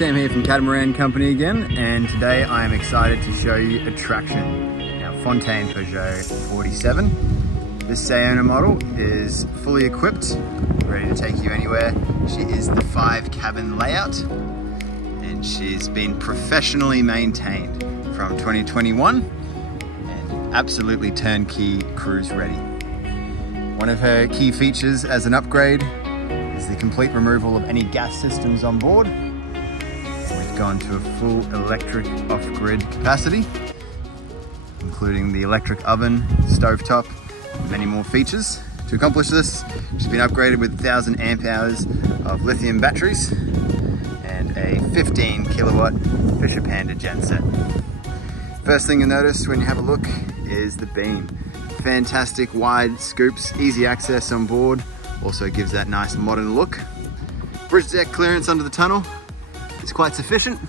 Sam here from Catamaran Company again, and today I am excited to show you a traction. Now, Fountaine Pajot 47. This Saona model is fully equipped, ready to take you anywhere. She is the 5-cabin layout, and she's been professionally maintained from 2021 and absolutely turnkey cruise ready. One of her key features as an upgrade is the complete removal of any gas systems on board. We've gone to a full electric off-grid capacity, including the electric oven, stovetop, and many more features. To accomplish this, she's been upgraded with 1,000 amp hours of lithium batteries and a 15 kilowatt Fisher Panda genset. First thing you'll notice when you have a look is the beam. Fantastic wide scoops, easy access on board, also gives that nice modern look. Bridge deck clearance under the tunnel is quite sufficient,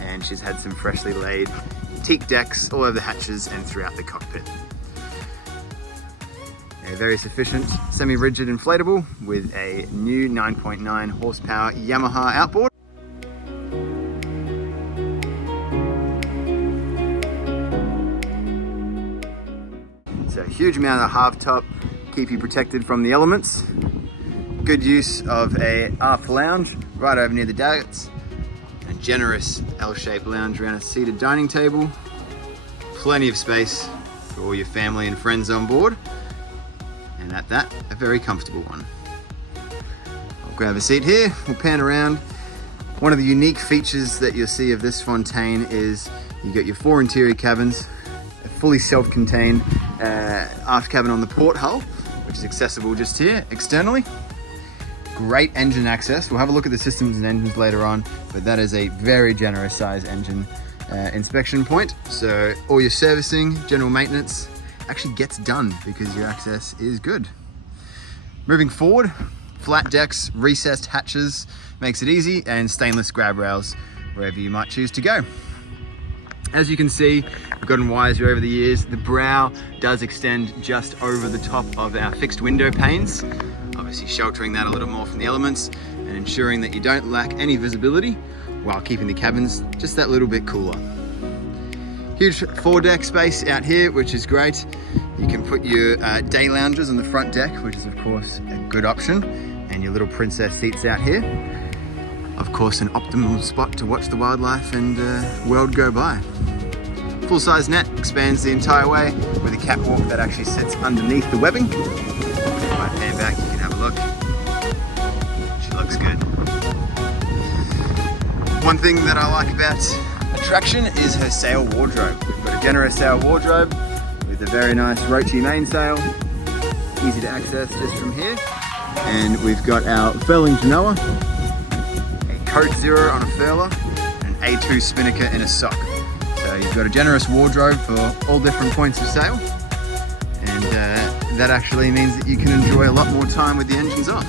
and she's had some freshly laid teak decks all over the hatches and throughout the cockpit. A very sufficient semi-rigid inflatable with a new 9.9 horsepower Yamaha outboard. So a huge amount of half top, keep you protected from the elements. Good use of a aft lounge right over near the davits. A generous L-shaped lounge around a seated dining table. Plenty of space for all your family and friends on board. And at that, a very comfortable one. I'll grab a seat here, we'll pan around. One of the unique features that you'll see of this Fountaine is you get your 4 interior cabins, a fully self-contained aft cabin on the port hull, which is accessible just here externally. Great engine access. We'll have a look at the systems and engines later on, but that is a very generous size engine inspection point. So all your servicing, general maintenance actually gets done because your access is good. Moving forward, flat decks, recessed hatches makes it easy, and stainless grab rails wherever you might choose to go. As you can see, we've gotten wiser over the years. The brow does extend just over the top of our fixed window panes, obviously sheltering that a little more from the elements and ensuring that you don't lack any visibility while keeping the cabins just that little bit cooler. Huge foredeck space out here, which is great. You can put your day loungers on the front deck, which is of course a good option, and your little princess seats out here. Of course, an optimal spot to watch the wildlife and world go by. Full-size net expands the entire way with a catwalk that actually sits underneath the webbing. If I pan back, you can have a look. She looks good. One thing that I like about Attraction is her sail wardrobe. We've got a generous sail wardrobe with a very nice roachy mainsail, easy to access just from here. And we've got our furling genoa, Coach Zero on a furler, and an A2 spinnaker in a sock. So you've got a generous wardrobe for all different points of sail, and that actually means that you can enjoy a lot more time with the engines off.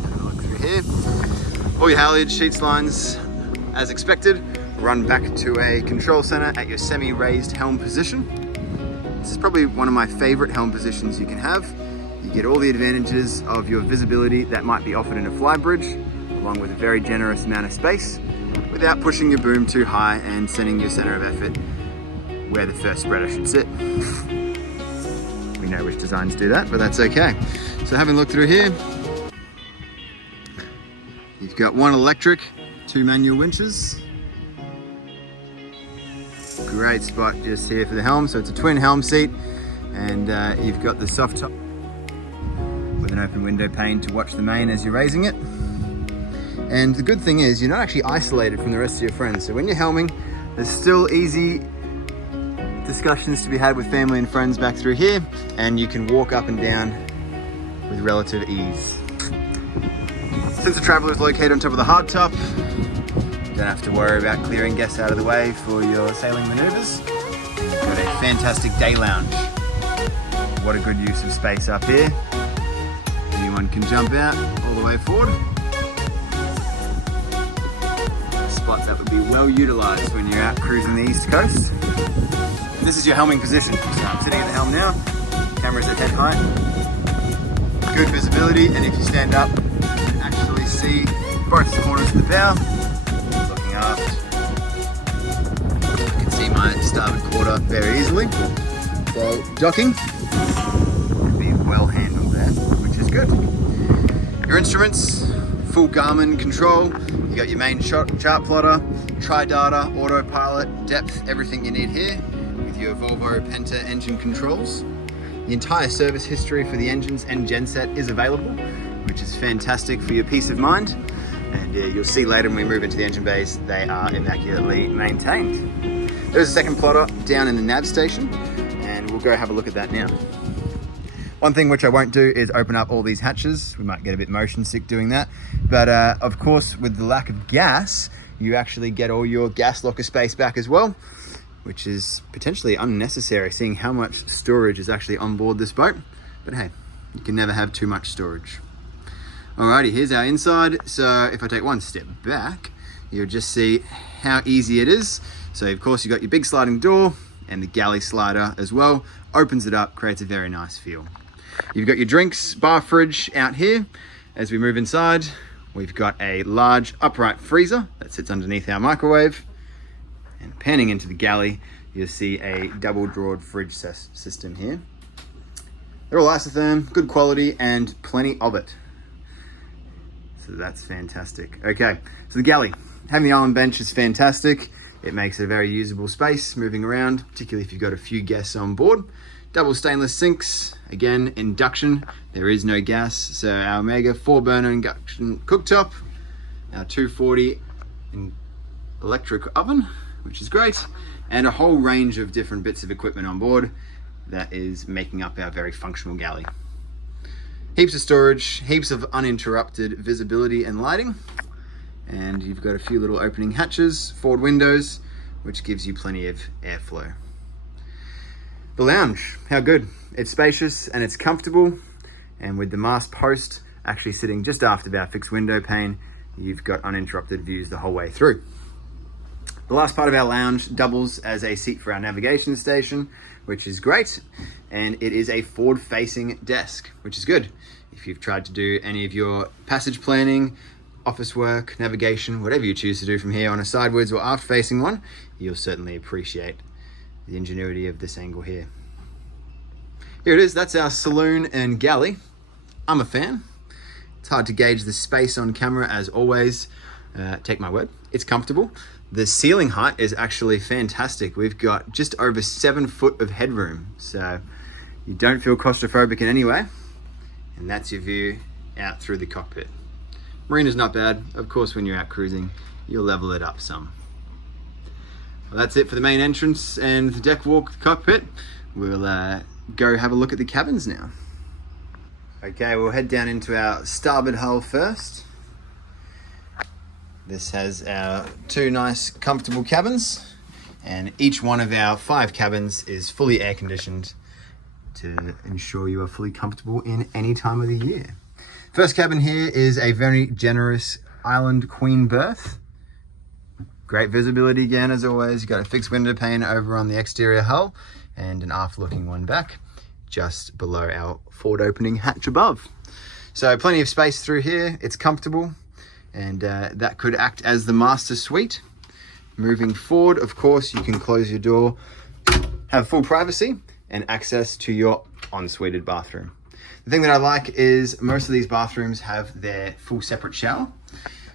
Have a look through here. All your halyards, sheets, lines, as expected, run back to a control center at your semi-raised helm position. This is probably one of my favorite helm positions you can have. You get all the advantages of your visibility that might be offered in a flybridge, along with a very generous amount of space, without pushing your boom too high and sending your center of effort where the first spreader should sit. We know which designs do that, but that's okay. So having looked through here, you've got 1 electric, 2 manual winches. Great spot just here for the helm. So it's a twin helm seat, and you've got the soft top with an open window pane to watch the main as you're raising it. And the good thing is you're not actually isolated from the rest of your friends. So when you're helming, there's still easy discussions to be had with family and friends back through here, and you can walk up and down with relative ease. Since the Traveller is located on top of the hardtop, you don't have to worry about clearing guests out of the way for your sailing maneuvers. You've got a fantastic day lounge. What a good use of space up here. Anyone can jump out all the way forward. A spot that would be well utilized when you're out cruising the East Coast. And this is your helming position. So I'm sitting at the helm now. Camera's at head height. Good visibility, and if you stand up, you can actually see see both corners of the bow. Looking aft, you can see my starboard quarter very easily. So docking will be well handled there, which is good. Your instruments, full Garmin control. You got your main chart plotter, tri-data, autopilot, depth, everything you need here with your Volvo Penta engine controls. The entire service history for the engines and genset is available, which is fantastic for your peace of mind. And you'll see later when we move into the engine bays, they are immaculately maintained. There's a second plotter down in the nav station, and we'll go have a look at that now. One thing which I won't do is open up all these hatches. We might get a bit motion sick doing that. But of course, with the lack of gas, you actually get all your gas locker space back as well, which is potentially unnecessary seeing how much storage is actually on board this boat. But hey, you can never have too much storage. Alrighty, here's our inside. So if I take one step back, you'll just see how easy it is. So of course you've got your big sliding door and the galley slider as well. Opens it up, creates a very nice feel. You've got your drinks, bar fridge out here. As we move inside, we've got a large upright freezer that sits underneath our microwave. And panning into the galley, you'll see a double drawed fridge system here. They're all isotherm, good quality, and plenty of it. So that's fantastic. Okay, so the galley. Having the island bench is fantastic. It makes it a very usable space moving around, particularly if you've got a few guests on board. Double stainless sinks, again, induction. There is no gas, so our Omega 4-burner induction cooktop, our 240 electric oven, which is great, and a whole range of different bits of equipment on board that is making up our very functional galley. Heaps of storage, heaps of uninterrupted visibility and lighting, and you've got a few little opening hatches, forward windows, which gives you plenty of airflow. The lounge, how good. It's spacious and it's comfortable, and with the mast post actually sitting just after our fixed window pane, you've got uninterrupted views the whole way through. The last part of our lounge doubles as a seat for our navigation station, which is great, and it is a forward-facing desk, which is good. If you've tried to do any of your passage planning, office work, navigation, whatever you choose to do from here on a sideways or aft-facing one, you'll certainly appreciate the ingenuity of this angle here. Here it is, that's our saloon and galley. I'm a fan. It's hard to gauge the space on camera as always. Take my word, it's comfortable. The ceiling height is actually fantastic. We've got just over 7 foot of headroom, so you don't feel claustrophobic in any way. And that's your view out through the cockpit. Marina's not bad. Of course, when you're out cruising, you'll level it up some. Well, that's it for the main entrance and the deck walk cockpit. We'll go have a look at the cabins now. Okay, we'll head down into our starboard hull first. This has our 2 nice comfortable cabins, and each one of our 5 cabins is fully air conditioned to ensure you are fully comfortable in any time of the year. First cabin here is a very generous island queen berth. Great visibility again, as always. You've got a fixed window pane over on the exterior hull and an aft looking one back just below our forward opening hatch above. So plenty of space through here. It's comfortable, and that could act as the master suite. Moving forward, of course, you can close your door, have full privacy and access to your en-suited bathroom. The thing that I like is most of these bathrooms have their full separate shower.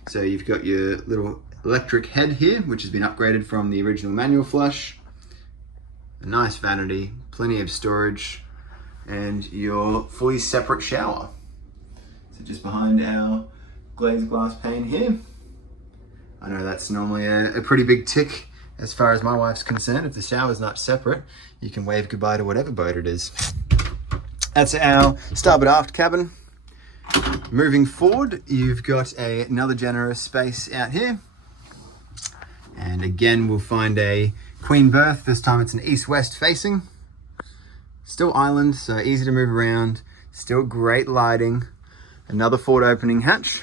So you've got your little electric head here, which has been upgraded from the original manual flush. A nice vanity, plenty of storage, and your fully separate shower. So just behind our glazed glass pane here. I know that's normally a pretty big tick as far as my wife's concerned. If the shower's not separate, you can wave goodbye to whatever boat it is. That's our starboard aft cabin. Moving forward, you've got another generous space out here. And again, we'll find a queen berth. This time it's an east-west facing. Still island, so easy to move around. Still great lighting. Another forward opening hatch,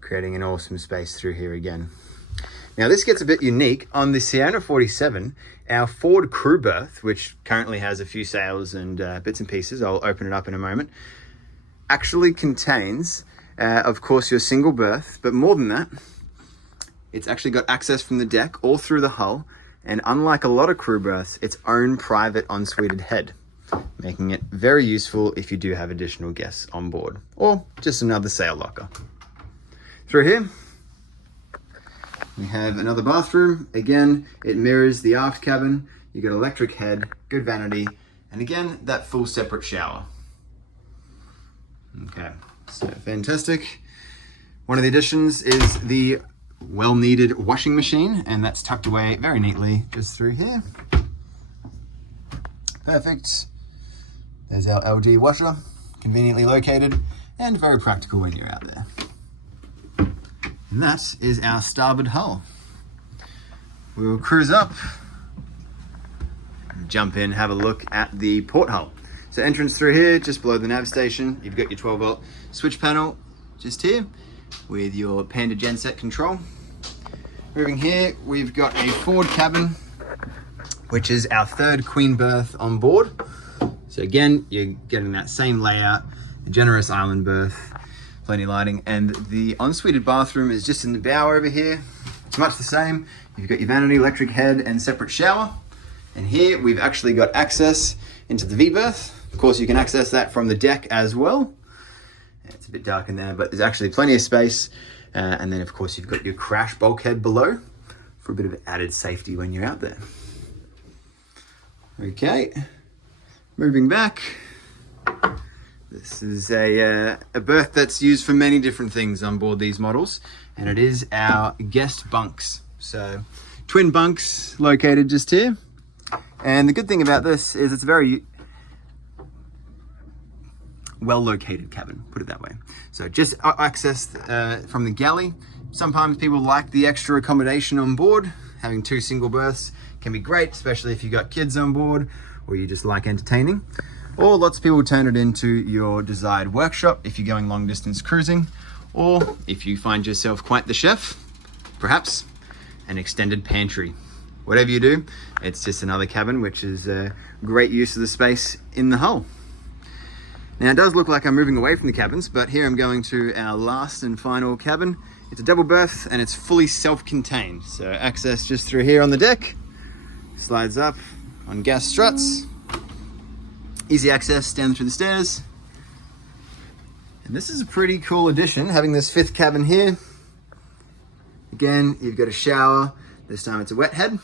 creating an awesome space through here again. Now this gets a bit unique. On the Saona 47, our forward crew berth, which currently has a few sails and bits and pieces, I'll open it up in a moment, actually contains of course, your single berth, but more than that, it's actually got access from the deck all through the hull, and unlike a lot of crew berths, its own private en-suited head, making it very useful if you do have additional guests on board, or just another sail locker. Through here, we have another bathroom. Again, it mirrors the aft cabin. You got electric head, good vanity, and again, that full separate shower. Okay, so fantastic. One of the additions is the well-needed washing machine, and that's tucked away very neatly just through here. Perfect. There's our LG washer, conveniently located and very practical when you're out there. And that is our starboard hull. We will cruise up, jump in, have a look at the port hull. So entrance through here, just below the nav station, you've got your 12-volt switch panel just here with your Panda genset control. Moving here, we've got a forward cabin, which is our third queen berth on board. So again, you're getting that same layout, a generous island berth, plenty of lighting, and the en-suited bathroom is just in the bow over here. It's much the same. You've got your vanity, electric head, and separate shower. And here we've actually got access into the V berth. Of course, you can access that from the deck as well. It's a bit dark in there, but there's actually plenty of space. And then of course, you've got your crash bulkhead below for a bit of added safety when you're out there. Okay, moving back. This is a berth that's used for many different things on board these models, and it is our guest bunks. So twin bunks located just here. And the good thing about this is it's a very well located cabin, put it that way. So just access from the galley. Sometimes people like the extra accommodation on board. Having two single berths can be great, especially if you've got kids on board or you just like entertaining. Or lots of people turn it into your desired workshop if you're going long distance cruising, or if you find yourself quite the chef, perhaps an extended pantry. Whatever you do, it's just another cabin, which is a great use of the space in the hull. Now it does look like I'm moving away from the cabins, but here I'm going to our last and final cabin. It's a double berth and it's fully self-contained. So access just through here on the deck, slides up on gas struts, easy access down through the stairs. And this is a pretty cool addition, having this fifth cabin here. Again, you've got a shower. This time it's a wet head,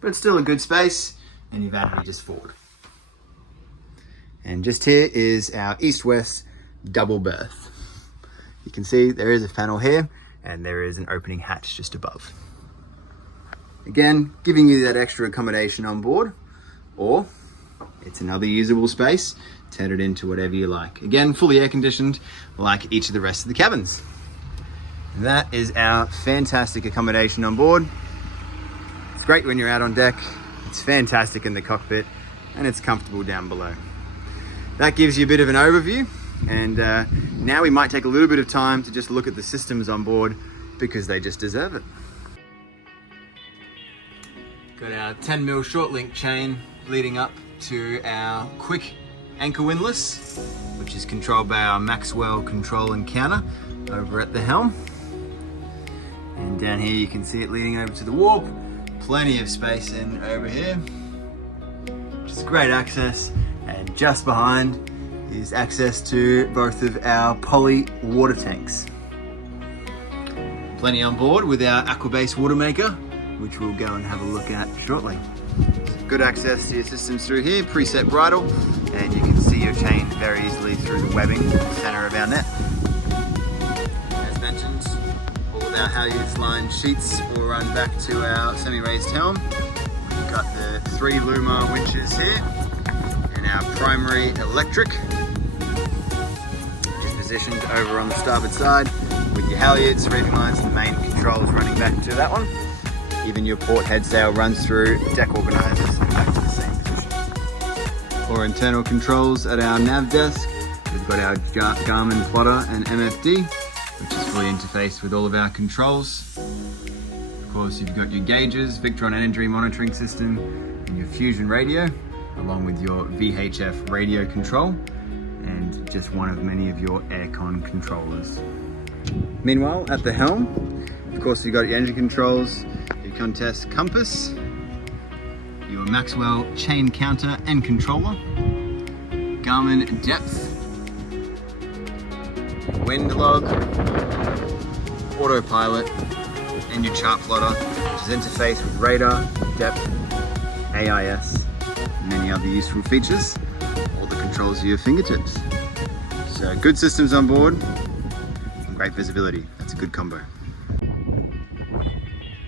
but it's still a good space, and your vanity just forward. And just here is our east-west double berth. You can see there is a panel here, and there is an opening hatch just above. Again, giving you that extra accommodation on board, or it's another usable space. Turn it into whatever you like. Again, fully air-conditioned, like each of the rest of the cabins. And that is our fantastic accommodation on board. It's great when you're out on deck, it's fantastic in the cockpit, and it's comfortable down below. That gives you a bit of an overview, and now we might take a little bit of time to just look at the systems on board because they just deserve it. Got our 10mm short link chain leading up to our quick anchor windlass, which is controlled by our Maxwell control and counter over at the helm. And down here you can see it leading over to the warp. Plenty of space in over here, which is great access. And just behind is access to both of our poly water tanks. Plenty on board with our aqua-based water maker, which we'll go and have a look at shortly. Good access to your systems through here, preset bridle, and you can see your chain very easily through the webbing in the center of our net. As mentioned, all of our halyards line sheets will run back to our semi-raised helm. We've got the 3 Luma winches here, and our primary electric is positioned over on the starboard side with your halyards, reefing lines, and the main controls running back to that one. Even your port head sail runs through deck organisers back to the same position. For internal controls at our nav desk, we've got our Garmin plotter and MFD, which is fully interfaced with all of our controls. Of course, you've got your gauges, Victron energy monitoring system, and your Fusion radio, along with your VHF radio control. and just one of many of your aircon controllers. Meanwhile, at the helm, of course, you've got your engine controls, your contest compass, your Maxwell chain counter and controller, Garmin depth, wind log, autopilot, and your chart plotter, which is interfaced with radar, depth, AIS, and many other useful features. All the controls at your fingertips. So good systems on board and great visibility. That's a good combo.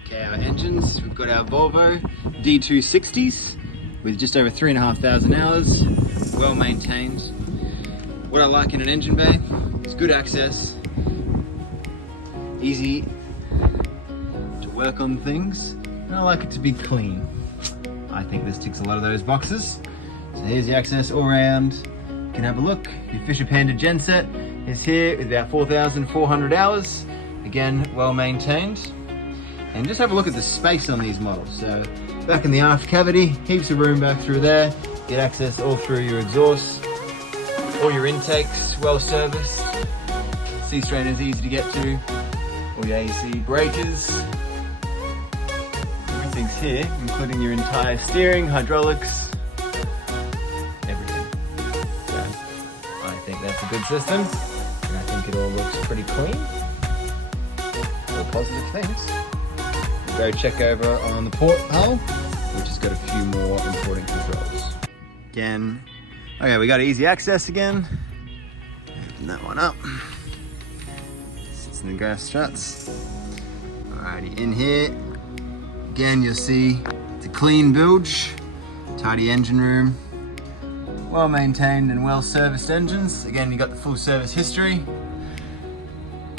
Okay, our engines, we've got our Volvo D260s with just over 3,500 hours, well maintained. What I like in an engine bay is good access, easy to work on things, and I like it to be clean. I think this ticks a lot of those boxes. So here's the access all around. You can have a look. Your Fisher Panda genset is here with about 4,400 hours. Again, well maintained. And just have a look at the space on these models. So back in the aft cavity, heaps of room back through there. Get access all through your exhaust, all your intakes, well serviced. Sea strainers easy to get to. All your AC breakers. Everything's here, including your entire steering, hydraulics, everything. So I think that's a good system, and I think it all looks pretty clean. All positive things. We'll go check over on the port hull, which has got a few more important controls. Again, okay, we got easy access again. Open that one up. Sits in the grass struts. Alrighty, in here. Again, you'll see it's a clean bilge, tidy engine room, well maintained and well serviced engines. Again, you got the full service history,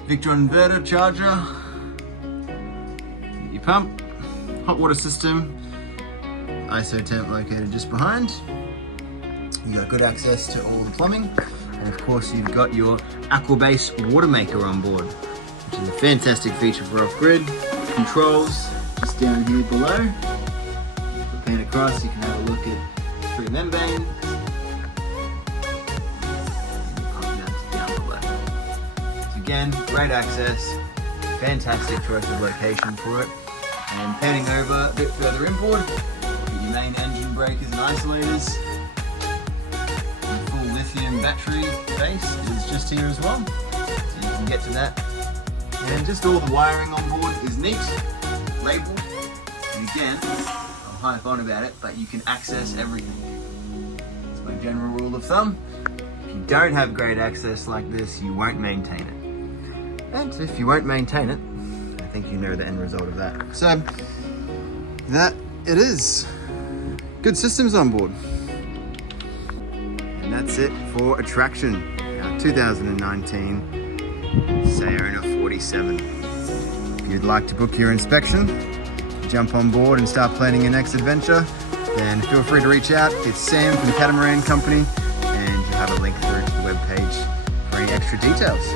Victron inverter charger, your pump, hot water system, ISO temp located just behind. You got good access to all the plumbing, and of course you've got your Aquabase water maker on board, which is a fantastic feature for off-grid controls. Just down here below, pan across, you can have a look at 3 membranes. Down below. So again, great access, fantastic choice of location for it. And panning over a bit further inboard, your main engine breakers and isolators. The full lithium battery base is just here as well, so you can get to that. And just all the wiring on board is neat. Labeled, and again, I'll hype on about it, but you can access everything. It's my general rule of thumb. If you don't have great access like this, you won't maintain it. And if you won't maintain it, I think you know the end result of that. So, that it is. Good systems on board. And that's it for Attraction, our 2019 Saona 47. If you'd like to book your inspection, jump on board and start planning your next adventure, then feel free to reach out. It's Sam from Catamaran Company, and you'll have a link through to the webpage for any extra details.